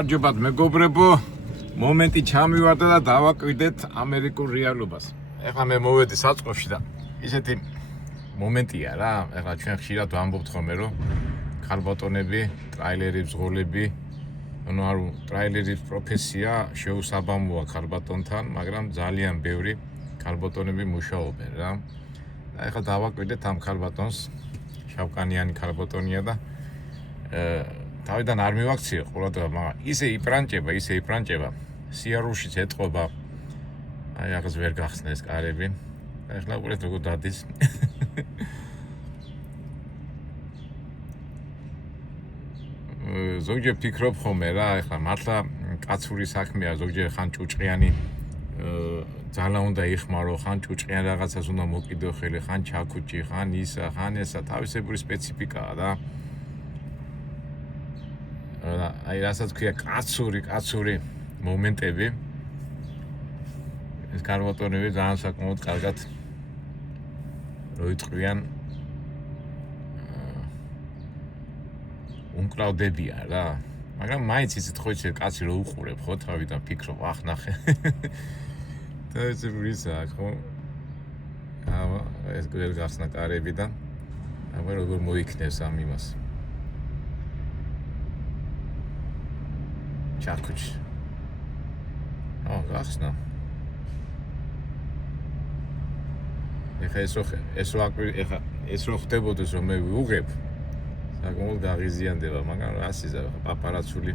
გამარჯობათ მეგობრებო, მომენტი ჩამივარდა და დავაკვირდეთ ამერიკულ რეალობას. ეხლა მე მოვედი საწყოში და ისეთი მომენტია რა. ეხლა ჩვენ ხშირად ვამბობთ ხოლმე რომ ქალბატონები, ტრაილერი ბზღოლები, ანუ არ ტრაილერის პროფესია შეუსაბამოა ქალბატონთან, მაგრამ ძალიან ბევრი ქალბატონები მუშაობენ რა. და ეხლა დავაკვირდეთ ამ ქალბატონს, შავკანიანი ქალბატონია და თავიდან არ მივაქციე ყურადღება, მაგრამ ისე იპრანჭება, სიარულშიც ეტყობა. აი რაღაც ვერ გახსნა ეს კარები. ეხლა უყურეთ როგორ დადის. ზოგჯერ ფიქრობ ხოლმე რა, ეხლა მართლა კაცური საქმეა, ზოგჯერ ხან ჭუჭყიანი ძალა უნდა იხმარო, ხან ჭუჭყიან რაღაცას უნდა მოკიდო ხელი, ხან ჩაქუჭი, ხან ისა, ხან ესა, თავისებური სპეციფიკაა და აი რასაც ქვია კაცური მომენტები. ეს ქალბატონები ძალიან საკმაოდ კარგად როიტყვიან უმკრავდებიან რა. მაგრამ მაინც იცით ხო იცი კაცი რო უყურებ ხო თავიდან ფიქრობ ახ ნახე. და ეს რისა ხო? ეს გვერ გახსნა კარები და აბა როგორ მოიქნევს ამ იმას. ჩაქუჩი. გახსნა. ეხლა ეს რო ხდებოდეს რომ მე ვუღებ საკმაოდ გაღიზიანდება, მაგრამ რა სიზა პაპარაცული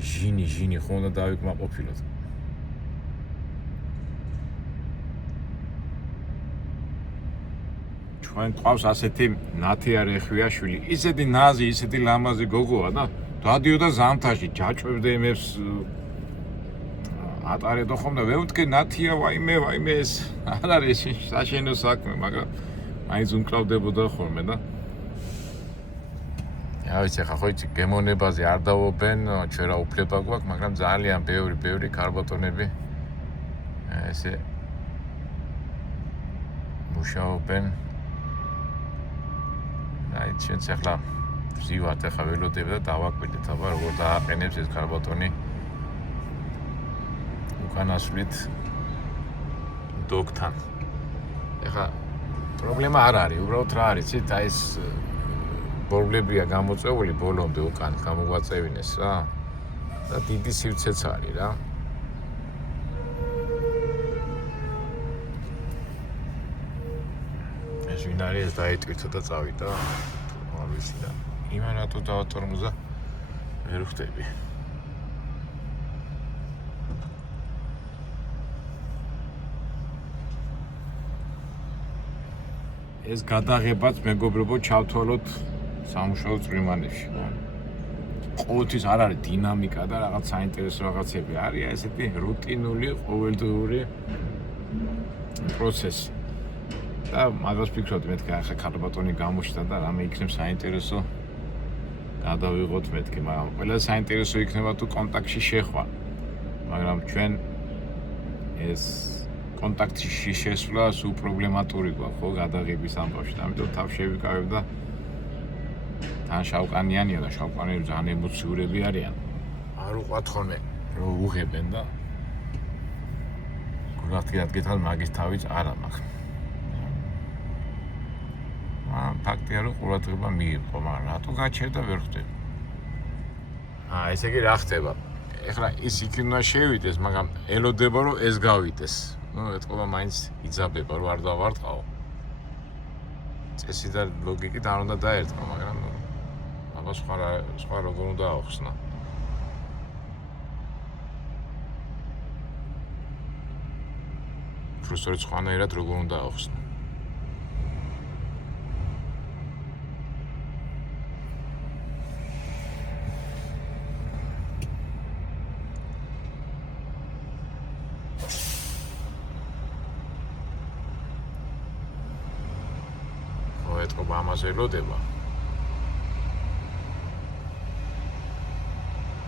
ჟინი ხო უნდა დავიკმაყოფილოთ. ჩვენ ყავს ასეთი ნათიარი ხვიაშვილი, ისეთი ნაზი, ისეთი ლამაზი გოგოა და დადიოდა ზამთარში, ჯაჭვებდა იმებს ატარებდა ხოლმე, ვემთქი ნათია ვაიმე ეს არ არის საშენო საქმე, მაგრამ მაინც უმკრავდებოდა ხოლმე და ვიცი ხა ხო იცი გემოვნებაზე არ დავობენ, ჩვენ რა უფლება გვაქვს, მაგრამ ძალიან ბევრი ქალბატონები ესე მუშაობენ. აი ჩვენც ახლა ვზივართ ახლა ველოდები და დავაკვირდეთ აბა როგორ დააყენებს ეს ქალბატონი უკანასვლით დოგთან. ახლა პრობლემა არ არის, უბრალოდ რა არის, იცით, აი ეს ბორბლებია გამოწეული ბოლომდე უკან გამოგვაწევინეს რა. და დიდი სივრცეც არის რა. ეს ვინ არის ეს დაიტვირთა და წავიდა. არ ვიცი და იმანატო დავატორმუზა ვერ ხვდები. ეს გადაღებაც მეგობრებო ჩავთვალოთ სამუშაო წვრიმანებში. ყოველთვის არ არის დინამიკა და რაღაც საინტერესო რაღაცები არის, ესეთი რუტინული, ყოველდღიური პროცესი. და მაგას ფიქრობდი მეთქი ახლა ქალბატონი გამოჩნდა და რამე იქნებ საინტერესო გადავიღოთ მეთქი, მაგრამ ყველა საინტერესო იქნება თუ კონტაქტში შეხვა. მაგრამ ჩვენ ეს კონტაქტში შესვლა სულ პრობლემატური გვაქვს ხო გადაღების ამბავში. ამიტომ თავ შევიკავებ და თან შავკანიანია და შავკანიები ძალიან ემოციურები არიან. არ უყვათ ხოლმე რომ უღებენ და გულახდიად გითხრათ მაგის თავიც არა მაქვს. ფაქტია რომ ყურადღება მიიღო, მაგრამ რატო გაჩერდა ვერ ხვდები. ესე იგი რა ხდება? ეხლა ის იქ უნდა შევიდეს, მაგრამ ელოდება რომ ეს გავიდეს. ეთყობა მაინც იძაბება რომ არ დავარტყაო. წესი და ლოგიკით არ უნდა დაერტყო, მაგრამ აბა სხვა როგორ უნდა აუხსნა. უბრალოდ სხვანაირად როგორ უნდა აუხსნა. ეთყობა ამას ელოდება.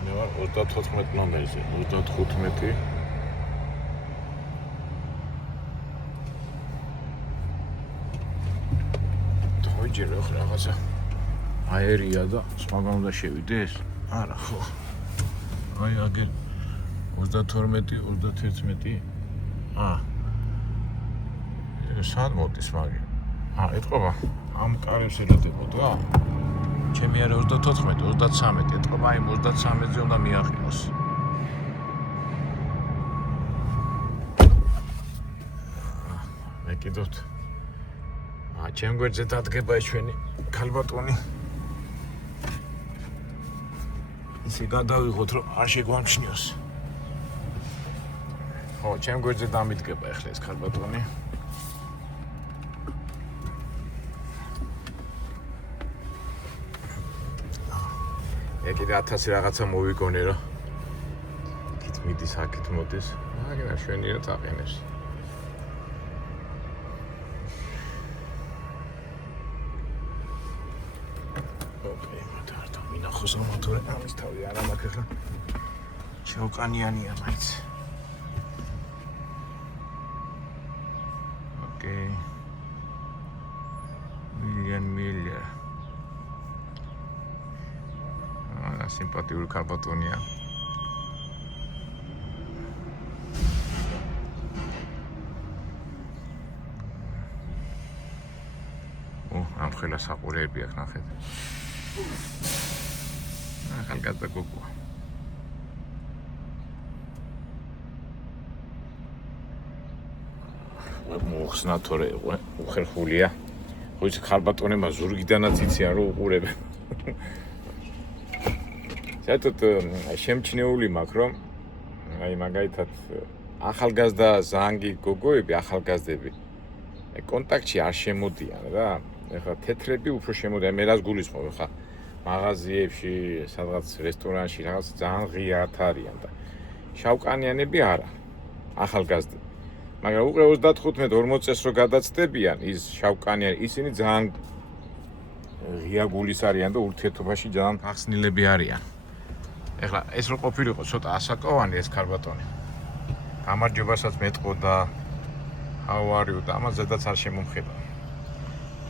მე ვარ 34 ნომერზე, 35. თოიჯერ რაღაცა აერია და სხვაგან უნდა შევიდეს. არა ხო აი აგერ 32-31 სად მოდის მაგე ეთყობა ამ კარებს ელოდებოდ რა ჩემი არა 34-33 ეთყობა იმ 33-ზე უნდა მიაღწიოს მეკიდოთ ჩემ გვერდზე დადგება ეს ჩვენი ქალბატონი ისე გადავიღოთ რომ არ შეგვამჩნიოს ხო ჩემ გვერდზე დამიდგება ახლა ეს ქალბატონი კიდე 1000 რაღაცა მოვიგონე რა იქით მიდის აქეთ მოდის მაგრამ შვენიერად აყენებს ოკეი მათარდა მინახოს ამათორე ამის თავი არა მაქვს ახლა შავკანიანია მაინც ოკეი მილია სიმპათიური ქალბატონია. ამ ხელა საყურეები აქვს ნახეთ. ახალგაზრდა გოგო. მოხსნა თორე უხერხულია. ხო ის ქალბატონებმა ზურგიდანაც იციან რომ უყურებენ. საერთოდ შემჩნეული მაქვს რომ აი მაგალითად ახალგაზრდა ზანგი გოგოები ახალგაზრდები კონტაქტში არ შემოდიან რა ეხლა თეთრები უფრო შემოდიან მე რას გულისხმობ ეხლა მაღაზიებში სადღაც რესტორანში რაღაც ძალიან ღიად არიან და შავკანიანები არა ახალგაზრდები მაგრამ უკვე 35-40 წელს რო გადაცდებიან ის შავკანიანი ისინი ძალიან ღია გულის არიან და ურთიერთობაში ძალიან ახსნილები არიან ეხლა ეს რო ყოფილიყო ცოტა ასაკოვანი ეს ქალბატონი გამარჯობასაც მეტყოდა how are you და ამას ზედაც არ შემომხედა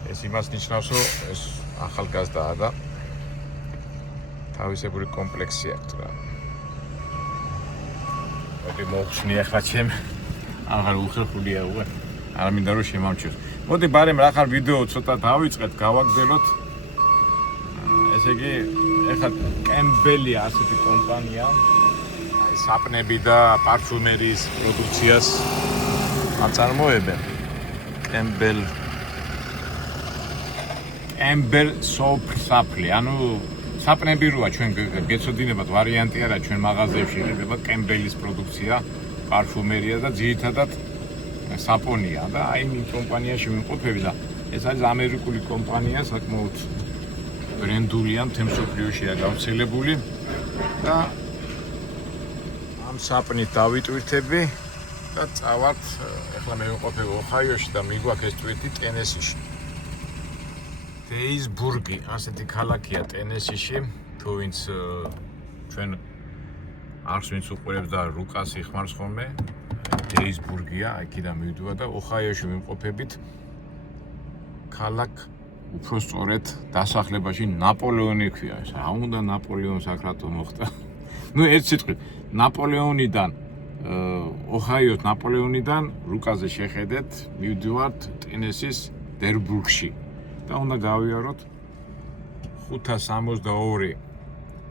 ეს იმას ნიშნავს რომ ეს ახალგაზრდაა და თავისებური კომპლექსი აქვს რა მოდი მოხსნი ახლა ჩემ აღარ უხერხულია უკვე არ მინდა რომ შემამჩიოს მოდი ბარემ რა ხარ ვიდეო ცოტა დავიწყეთ გავაგზავნოთ ესე იგი ეხლა კემბელია ასეთი კომპანია აი საპნები და პარფუმერიის პროდუქციას აწარმოებენ კემბელ soap supply ანუ საპნები როა ჩვენ გეცოდინებათ ვარიანტი არა ჩვენ მაღაზიებში იყიდება კემბელის პროდუქცია პარფუმერია და ძირითადად საპონია და აი იმ კომპანიაში ვიმყოფები და ეს არის ამერიკული კომპანია საკმაოდ ბრენდულია მთელ მსოფლიოშია გავრცელებული და ამ საპნით დავიტვირთები და წავართ ახლა მე ვიმყოფები ოჰაიოში და მიგვაქვს ეს ტვირთი ტენესიში დეისბურგი ასეთი ქალაქია ტენესიში თუ ვინც ჩვენ არს ვინც უყურებს და რუკას იხმარს ხოლმე დეისბურგია აქედან მივიდოა და ოჰაიოში ვიმყოფებით ქალაქ უფრო სწორედ დასახლებაში ნაპოლეონი ქვია ეს რა უნდა ნაპოლეონს აქ რატო მოხდა ნუ ერთ სიტყვით ნაპოლეონიდან ოჰაიოს ნაპოლეონიდან რუკაზე შეხედეთ მივდივართ ტენესის დერბურგში და უნდა გავიაროთ 562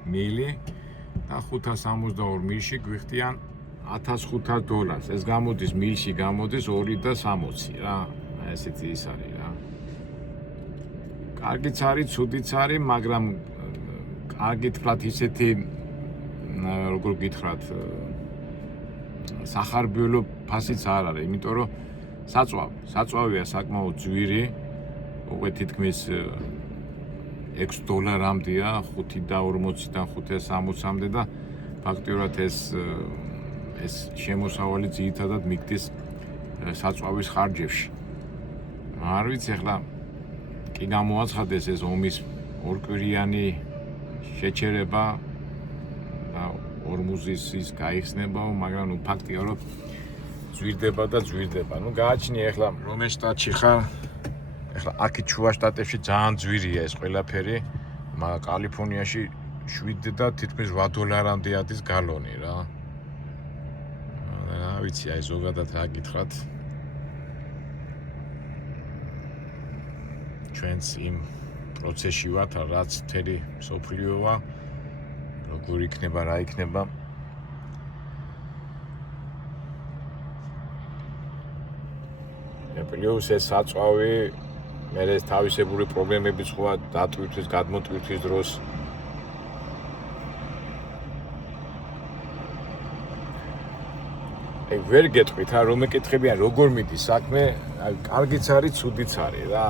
მილი და 562 მილში გვიხდიან $1500 ეს გამოდის მილში გამოდის 2.60 რა ესეთი ის არის რა კარგიც არის ცუდიც არის მაგრამ კარგი თქვათ ისეთი როგორ გითხრათ სახარბიელო ფასიც არ არის იმიტომ რომ საწვავია საკმაოდ ძვირი უკვე თითქმის $6-მდეა 5.40-დან 5.60-მდე და ფაქტიურად ეს შემოსავალი ძირითადად მიგდის საწვავის ხარჯებში არ ვიცი ახლა კი გამოაცხადეს ეს ომის ორკვირიანი შეჩერება და ორმუზის გაიხსნებაო მაგრამ ნუ ფაქტია რომ ძვირდება და ძვირდება ნუ გააჩნია ახლა რომელ შტატში ხარ ახლა აქ ჩუა შტატებში ძალიან ძვირია ეს ყველაფერი მაგრამ კალიფორნიაში 7 და თითქმის $8 არის გალონი რა. რა ვიცი, აი ზოგადად რა გითხრათ. ჩვენც იმ პროცესში ვართ, რაც მთელი მსოფლიოა, როგორ იქნება, რა იქნება. პლუს ეს საწვავი მე ეს თავისებური პრობლემები სხვა დატვირთვის, გადმოტვირთვის დროს აი ვერ გეტყვით რა რომ ეკითხებიან როგორ მიდის საქმე, აი კარგიც არის, ცუდიც არის რა.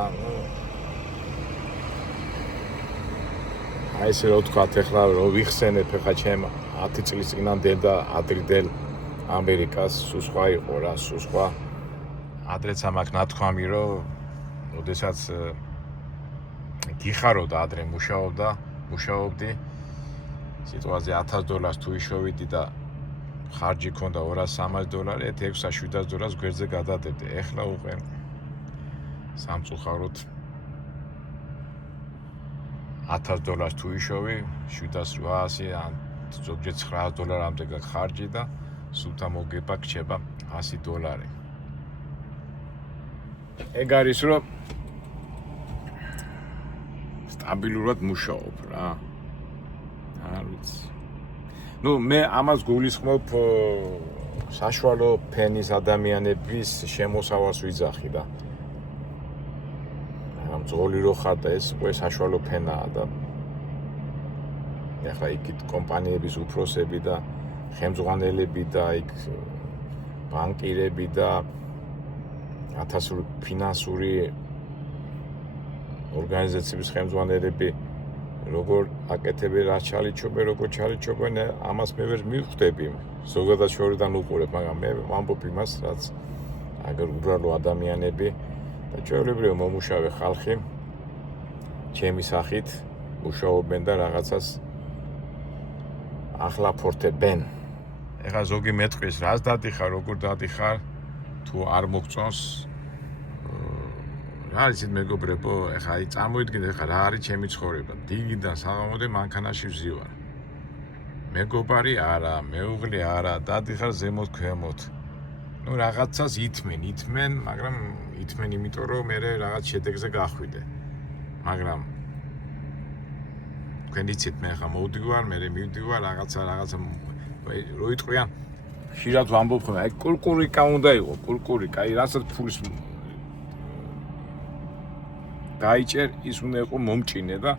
აი ესე რო თქვა ეხლა რომ ვიხსენებ ეხლა ჩემ 10 წლის წინამდე და ადრიდელ ამერიკას სულ სხვა იყო რა, სულ სხვა. ადრეც ამაკ ნათქვამი რომ ოდესაც გიხაროდა ადრე მუშაობდი სიტუაცია $1000 თუ იშოვიდი და ხარჯი ქონდა $200-300, $600-700 გვერდზე გადადებდი. ეხლა უყენ სამწუხაროდ $1000 თუ იშოვი, $700-800 ან ზოგჯერ $900-მდე გაქვს ხარჯი და სულთა მოგება გრჩება $100. ეგ არის რომ სტაბილურად მუშაობ რა. არ ვიცი. ნუ მე ამას გულისხმობ საშუალო ფენის ადამიანების შემოსავალს ვიძახი და ამ ძღოლი რო ხარ და ეს უკვე საშუალო ფენაა და ეხლა იქ კომპანიების უფროსები და ხელმძღვანელები და იქ ბანკირები და ათასური ფინანსური ორგანიზაციების ხელმძღვანელები როგორ აკეთებენ, რა ჩალიჩობენ, როგორ ჩალიჩობენ, ამას მე ვერ მივხვდები. ზოგადად შორიდან უყურებ, მაგრამ მე ვამბობ იმას, რაც აგერ უბრალო ადამიანები და ჩვეულებრივ მომუშავე ხალხი ჩემი სახით მუშაობენ და რაღაცას ახლაფორთებენ. ეხლა ზოგი მეტყვის, რას დადიხარ, როგორ დადიხარ, თუ არ მოგწონს რა არის ეს მეგობრებო, ეხლა აი წარმოიდგინეთ ეხლა რა არის ჩემი ცხოვრება. დილიდან საღამომდე მანქანაში ვზივარ. მეგობარი არა, მეუღლე არა, დადიხარ ზემოთ ქვემოთ. ნუ რაღაცას ითმენ, მაგრამ ითმენ იმიტომ რომ მე რაღაც შედეგზე გახვიდე. მაგრამ თქვენ იცით მე ხა მოვდივარ, მე მივდივარ რაღაცა რო იტყვიან ხშირად ვამბობ ხოლმე, აი კულკურიკა უნდა იყო, კულკურიკა, აი რასაც ფულის დაიჭერ ის უნდა იყო მომჭინე და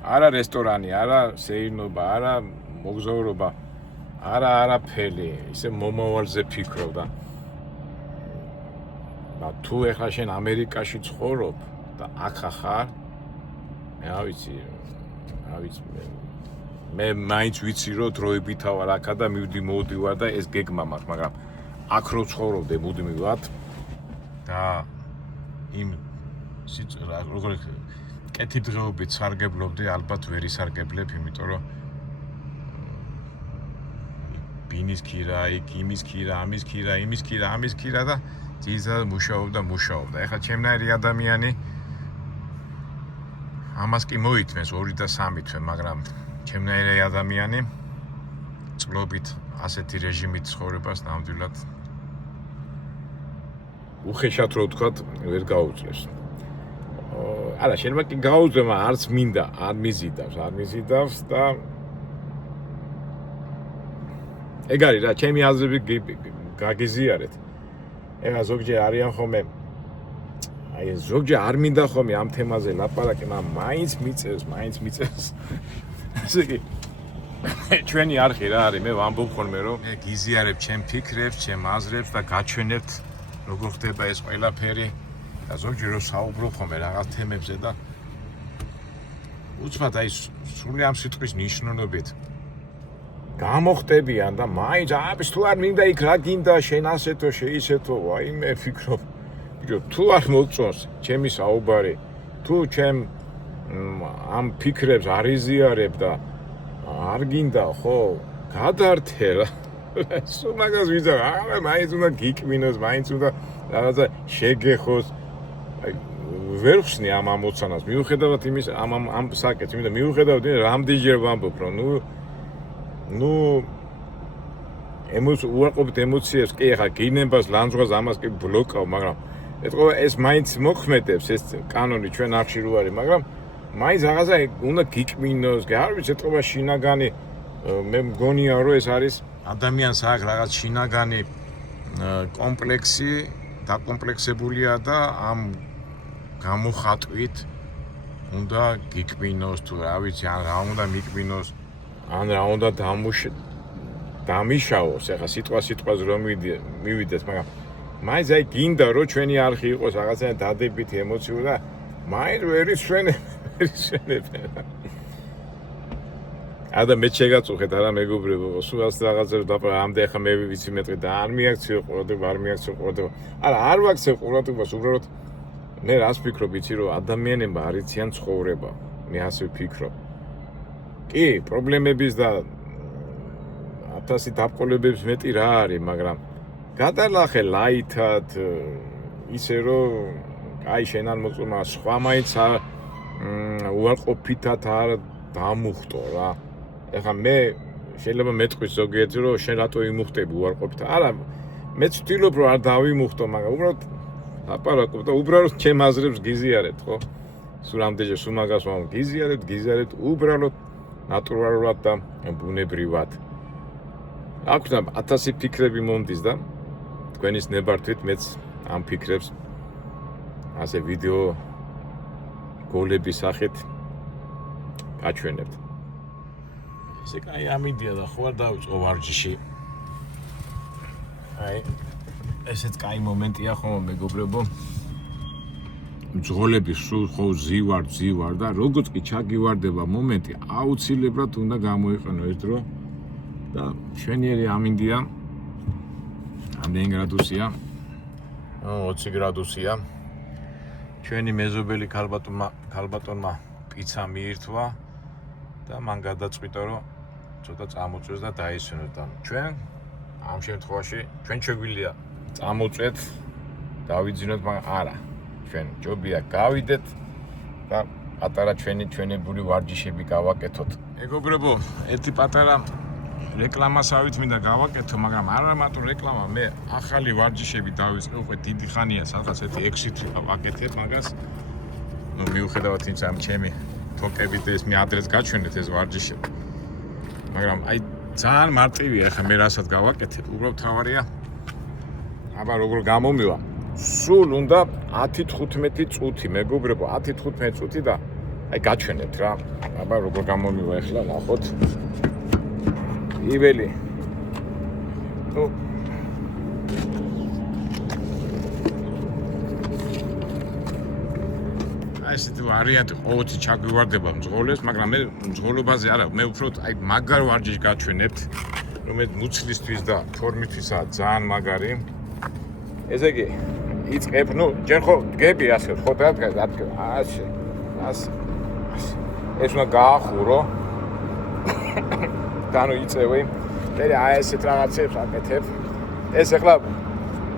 არა რესტორანი, არა სეირნობა, არა მოგზაურობა, არაფერი, ისე მომავალზე ფიქრობ და თუ ეხლა შენ ამერიკაში ცხოვრობ და აქ ხარ, რა ვიცი, მე მაინც ვიცი რომ დროებითა ვარ აქა და მოვდივარ და ეს გეგმა მაქვს, მაგრამ აქ რო ცხოვრობდე მუდმივად და იმ როგორ კეთილდღეობით სარგებლობდი, ალბათ ვერ ისარგებლებ, იმიტომ რომ ბინის ქირა, იქ იმის ქირა, ამის ქირა, იმის ქირა, ამის ქირა და ძირითადად მუშაობდა. ეხლა ჩემნაირი ადამიანი ამას კი მოითმეს 2 და 3 თვე, მაგრამ ჩემნაირი ადამიანი წლობით ასეთი რეჟიმით ცხოვრებას ნამდვილად უხეშად რო ვთქვათ, ვერ გაუძლებს. არა, შეიძლება კი გაუძლება, არც მინდა, არ მიზიდავს და ეგ არის რა, ჩემი აზრები გაგიზიარეთ. ეხლა ზოგჯერ არიან ხოლმე აი ზოგჯერ არ მინდა ხოლმე ამ თემაზე ლაპარაკი, მაგრამ მაინც მიწევს. ესე იგი ჩვენი არხი რა არის, მე ვამბობ ხოლმე რომ მე გიზიარებ ჩემ ფიქრებს, ჩემ აზრებს და გაჩვენებთ როგორ ხდება ეს ყველაფერი და ზოგჯერ რომ საუბრობ ხოლმე რაღაც თემებზე და უცბად აი სული ამ სიტყვის ნიშნულობით გამოხდებიან და მაინც აბის თუ არ მინდა იქ რა გინდა შენ ასეთო შეისეთო, აი მე ფიქრობ თუ არ მოგწონს ჩემი საუბარი, თუ ჩემ ამ ფიქრებს არ იზიარებ და არ გინდა ხო გადართე რა. სულ მაგას ვიძახ, არა მაინც უნდა გიკმინოს, მაინც უნდა რაღაცა შეგეხოს. აი ვერ ხსნი ამ ამოცანას მიუხედავად იმის ამ საკეთს იმიტომ მიუხედავად იმის რამდენჯერ ვამბობ რომ ნუ უარყოფით ემოციებს კი ახლა გინებას ლანძღვას ამას კი ბლოკავ მაგრამ ეთქო ეს მაინც მოხმედებს ეს კანონი ჩვენ არხში რო არის მაგრამ მაინც რაღაცა უნდა გიკმინოს არ ვიცი ეთქო შინაგანი მე მგონია რომ ეს არის ადამიანს აქვს რაღაც შინაგანი კომპლექსი დაკომპლექსებულია და ამ გამოხატვით უნდა გიკმინოს თუ რა ვიცი ან რა უნდა მიკმინოს ან რა უნდა დამიშაოს ახლა სიტყვას რომ მივიდეს მაგრამ მაინც აი გინდა რომ ჩვენი არხი იყოს რაღაცა დადებითი ემოციური და მაინც ვერ ისვენებ ადა მე შეგაწუხეთ არა მეგობრებო სულაც რაღაცა ამდე ახლა მე ვიცი მეტყვი და არ მიაქციო ყურადღება არ მიაქციო ყურადღება არა არ ვაქციო ყურადღებას უბრალოდ მე რას ვფიქრობ იცი რომ ადამიანებმა არ იციან ცხოვრება მე ასე ვფიქრობ კი პრობლემების და 1000 დაბყოლებებს მეტი რა არის მაგრამ გადალახე ლაითად ისე რომ აი შენ არ მოწუმა სხვა მაინც უარყოფითად არ დამუხტო რა ეხლა მე შეიძლება მეტყვის ზოგიერთი რომ შენ რატო იმუხტები უარყოფით არა მეც ვთვლობ რომ არ დავიმუხტო მაგრამ უბრალოდ აპარაკობ და უბრალოდ ჩემ აზრებს გიზიარეთ ხო სულ რამდენჯერ სულ მაგას ვამბობ გიზიარეთ უბრალოდ ნატურალურად და ბუნებრივად აქვს 1000 ფიქრები მომდის და თქვენის ნებართვით მეც ამ ფიქრებს ასე ვიდეო გოლების სახით გაჩვენებთ ესე კაი ამიდია და ხო არ დავიწყო ვარჯიში აი ესეც კაი მომენტია ხომ მეგობრებო მძღოლები სულ ხო ზივარ და როგორც კი ჩაგივარდება მომენტი აუცილებლად უნდა გამოიყენო ეს დრო და ჩვენიერი ამინდია ამდენი გრადუსია 20 გრადუსია ჩვენი მეზობელი ქალბატონმა პიცა მიირთვა და მან გადაწყვიტა რომ ცოტა წამოწვეს და დაისვენოს და ჩვენ ამ შემთხვევაში ჩვენ შეგვიძლია წამოწვეთ დავიძინოთ მაგრამ არა ჩვენ ჯობია გავიდეთ და პატარა ჩვენებური ვარჯიშები გავაკეთოთ მეგობრებო ერთი პატარა რეკლამასავით მინდა გავაკეთო მაგრამ არა მარტო რეკლამა მე ახალი ვარჯიშები დავიწყე უკვე დიდი ხანია სადღაც 6 თვე ვაკეთებ მაგას ნუ მიუხედავად იმისა ამ ჩემი თოკებით ეს მე ადრეს გაჩვენეთ ეს ვარჯიშები მაგრამ აი ძალიან მარტივია ხა მე რასაც გავაკეთებ უბრალოდ თავარია აბა როგორ გამომივა სულ უნდა 10-15 წუთი მეგობრებო 10-15 წუთი და აი გაჩვენებთ რა აბა როგორ გამომივა ახლა ნახოთ იველი ნუ აი ესეთი ვარიანტი ყოველთვის ჩაგვივარდება მძღოლებს მაგრამ მე მძღოლობაზე არა მე უფრო აი მაგარ ვარჯიშს გაჩვენებთ რომელიც მუცლისთვის და ფორმისთვისაა ძალიან მაგარი ესე იგი იწყებ ნუ ჯერ ხო დგები ასე ხო დადგა ასე ეს უნდა გაახურო და ნუ იწევი მე აი ესეთ რაღაცებს აკეთებ ეს ახლა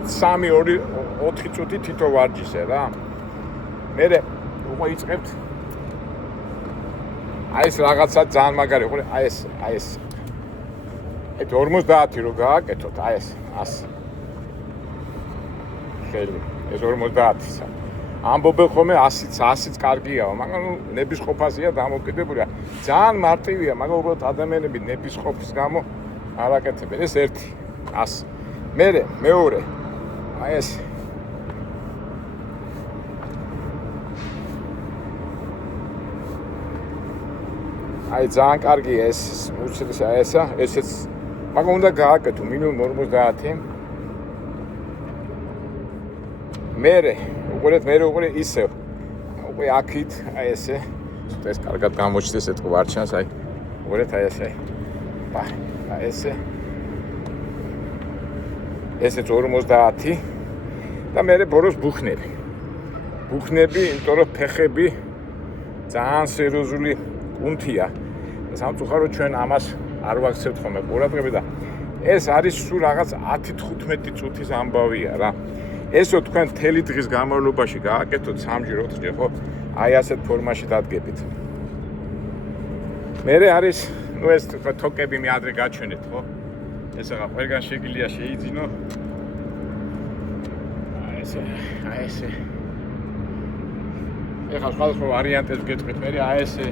3-2-4 წუთი თითო ვარჯიშზე რა მე უკვე იწყებთ აი ეს რაღაცა ძალიან მაგარი ხო აი ეს ეს 50 რო გააკეთოთ აი ეს 100 ხელი ეს 50-ისა ამბობენ ხოლმე 100-იც კარგიაო მაგრამ ნების ყოფასია დამოკიდებულია ძალიან მარტივია მაგრამ უბრალოდ ადამიანები ნების ყოფის გამო არ აკეთებენ ეს ერთი 100 მეორე აი ეს აი ძალიან კარგია ეს მუცლის აი ესეც მაგრამ უნდა გააკეთო მინიმუმ 50 მე უკვე ისე უკვე აქით აი ესე ეს კარგად გამოჩნდეს ეთქო ვარჩანს აი უყურეთ აი ესე აი ესე ესეც 50 და მე ბოროს ბუხნები იმიტომ რომ ფეხები ძალიან სერიოზული კუნთია სამწუხაროდ ჩვენ ამას არ ვაქცევთ ხოლმე ყურადღება და ეს არის სულ რაღაც 10-15 წუთის ამბავია რა ესო თქვენ მთელი დღის განმავლობაში გააკეთოთ 3-ჯერ 4-ჯერ, ხო? აი ასეთ ფორმაში დადგებით. მერე არის, ნუ ეს თოკები მე ადრე გაჩვენეთ, ხო? ეს აღა ყველგან შეგიძლია შეიძინო. აი ესე. ეხლა სხვადასხვა ვარიანტებს გეტყვით, მე აი ესე.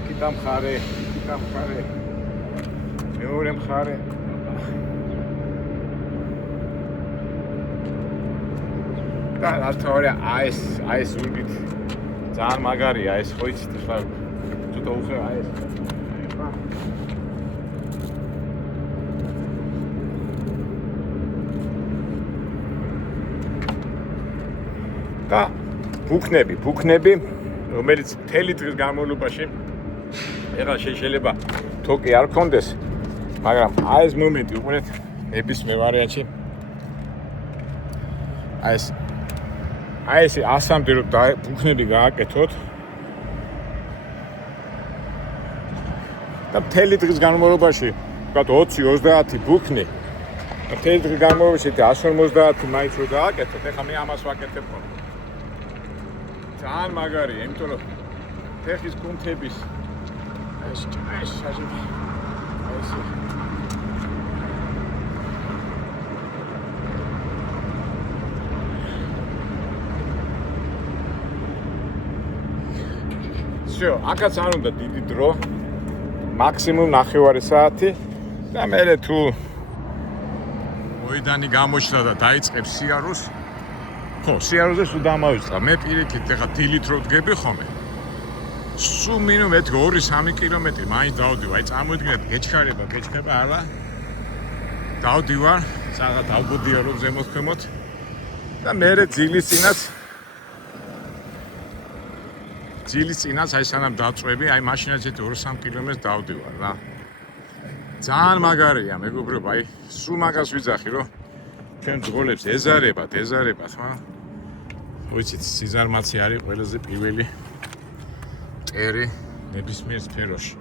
აქედან მხარე, იქიდან მხარე. მეორე მხარე. და რატოა აი ეს ზურგით ძალიან მაგარია ეს ხო იცით ხა ცოტა უხე აი ეს და ბუქნები რომელიც მთელი დღის განმავლობაში ეხლა შეიძლება თოკი არ კონდეს მაგრამ აი ეს მომენტი უყურეთ ნებისმიერ ვარიანტში აი ეს ასამდე რომ ბუქნები გააკეთოთ და მთელი დღის განმავლობაში ვთქვათ 20-30 ბუქნი მთელი დღის განმავლობაში 150 მაინც რო გააკეთოთ ეხლა მე ამას ვაკეთებ ხოლმე ძალიან მაგარია იმიტომ რომ ფეხის კუნთების ეს აქაც არ უნდა დიდი დრო მაქსიმუმ 9 საათი და მერე თუ მოედანი გამოჩნდა და დაიწყებს სიაროს ხო სიაროზე სულ დამავიწყდა მე პირიქით ეხლა დილით რო დგები ხოლმე სულ მინიმუმ 2-3 კილომეტრი მაინც დავდივარ აი წარმოიდგინეთ გეჩქება არა დავდივარ რაღაც დავგოდიარო ზემოთქვემოთ და მერე ძილის წინაც აი სანამ დაწვევი, აი მაშინაც 2-3 კილომეტრს დავდივარ რა. ძალიან მაგარია, მეგობრებო, აი სულ მაგას ვიძახი, რომ ჩვენ ძღოლებს ეზარებათ, ხო? ვიცით, სიზარმაცე არის ყველაზე პირველი წერი ნებისმიერ სფეროში.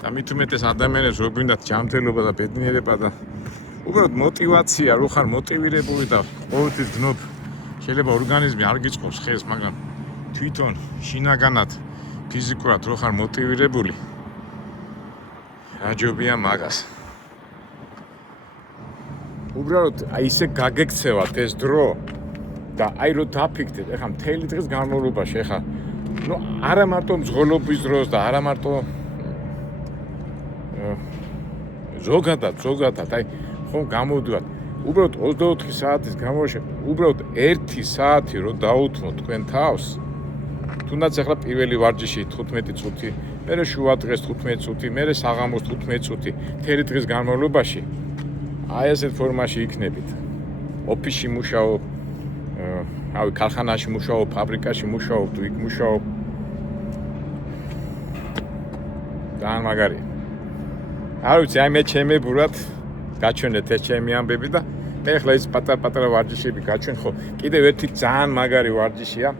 და მით უმეტეს ადამიანებს რო გვინდათ ჯანმრთელობა და ბედნიერება და უბრალოდ мотиваცია, რო ხარ მოტივირებული და ყოველთვის გნობ, შეიძლება ორგანიზმი არ გიწყობს ხელს, მაგრამ თვითონ შინაგანად ფიზიკურად რო ხარ მოტივირებული აჯობია მაგას უბრალოდ აი ისე გაგექცევათ ეს დრო და აი რო დაფიქრდეთ ეხლა მთელი დღის განმავლობაში ეხლა ნუ არა მარტო მძღოლობის დროს და არა მარტო ზოგადად აი ხომ გამოდივართ უბრალოდ 24 საათის განმავლობაში უბრალოდ 1 საათი რო დაუთმოთ თქვენ თავს თუნდაც ახლა პირველი ვარჯიში 15 წუთი, მერე შუა დღეს 15 წუთი, მერე საღამოს 15 წუთი, მთელი დღის განმავლობაში აი ასეთ ფორმაში იქნებით. ოფისში მუშაობ, რავი, ქარხანაში მუშაობ, ფაბრიკაში მუშაობ, თუ იქ მუშაობ. ძალიან მაგარია. არ ვიცი, აი მე ჩემებურად გაჩვენეთ ეს ჩემი ამბები და მე ახლა ის პატარა ვარჯიშები გაჩვენ ხო. კიდევ ერთი ძალიან მაგარი ვარჯიშია.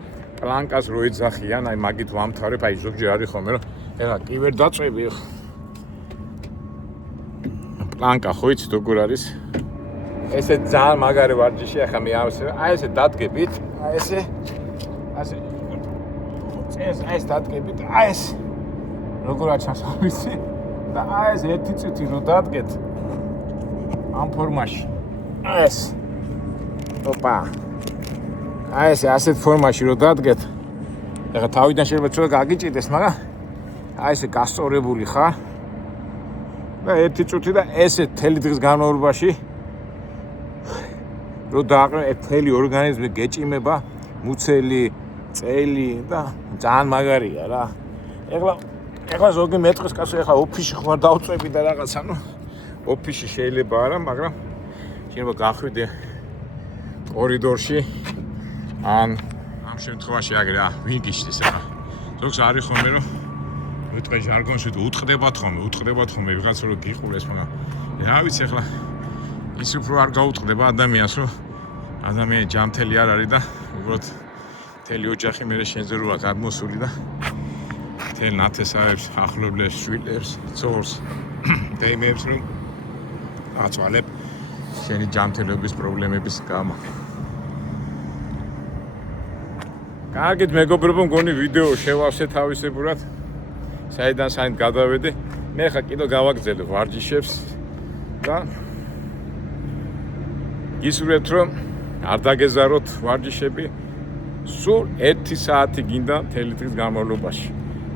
პლანკას რო ეძახიან, აი მაგით ვამთავრებ, აი ზოგჯერ არის ხოლმე, რომ ეხლა კი ვერ დაწვევი. პლანკა ხო იცით როგორ არის? ესე ძალიან მაგარი ვარჯიში, ახლა მე აი ესე დადგებით, აი ესე ეს დადგებით, აი ეს როგორ აჩანს ვიცი? და აი ეს ერთი წუთი რო დადგეთ ამ ფორმაში. აი ეს. ოპა. აი ესე ასეთ ფორმაში რო დადგეთ ეხლა თავიდან შეიძლება ცოტა გაგიჭირდეს მაგრამ აი ესე გასწორებული ხარ და ერთი წუთი და ესე მთელი დღის განმავლობაში რო დააყრე მთელი ორგანიზმი გეჭიმება მუცელი წელი და ძალიან მაგარია რა ეხლა ზოგი მეტყვის კაცო ეხლა ოფისში ხარ დავწვევი და რაღაცა ნუ ოფისში შეიძლება არა მაგრამ შეიძლება გახვიდე კორიდორში ამ შემთხვევაში აგრა ვინ გიშლის ახლა ზოგს არის ხოლმე რომ ვიტყვი ჟარგონში თუ უტყდებათ ხოლმე ვიღაცა რომ გიყურეს მაგრამ რა ვიცი ახლა ის უფრო არ გაუტყდება ადამიანს რომ ადამიანი ჯანმრთელი არ არის და უბრალოდ მთელი ოჯახი მერე შენზე როა გადმოსული და მთელ ნათესავებს ახლობლებს შვილებს ძორს და იმებს რომ აწვალებ შენი ჯანმრთელობის პრობლემების გამო. კარგით, მეგობრებო, მგონი ვიდეო შევავსე თავისებურად. საიდან საით გადავედი. მე ხა კიდევ გავაგრძელებ ვარჯიშებს და გისურვებთ, რომ არ დაგეზაროთ ვარჯიშები. სულ 1 საათი გინდა მთელი დღის განმავლობაში.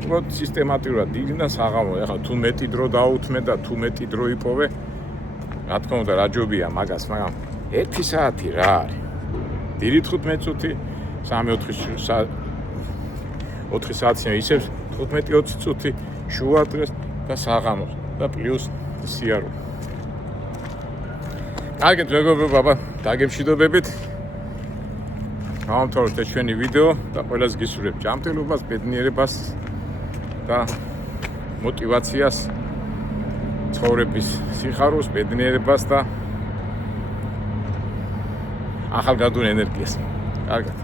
უბრალოდ სისტემატურად დილიდან საღამო, ეხლა თუ მეტი დრო დაუთმე და თუ მეტი დრო იპოვე, რა თქმა უნდა, რა ჯობია მაგას, მაგრამ 1 საათი რა არის? დილით 15 წუთი, 3-4 საათი ისევ 15-20 წუთი შუა დღეს და საღამოს და პლუს სიარული. კარგით, მეგობრებო, აბა, დაგემშვიდობებით. გამომთავრეთ ეს ჩვენი ვიდეო და ყველას გისურვებ ჯანმრთელობას, ბედნიერებას და мотивაციას, ცხოვრების სიხარულს, ბედნიერებას და ახალგაზრდულ ენერგიას. კარგად.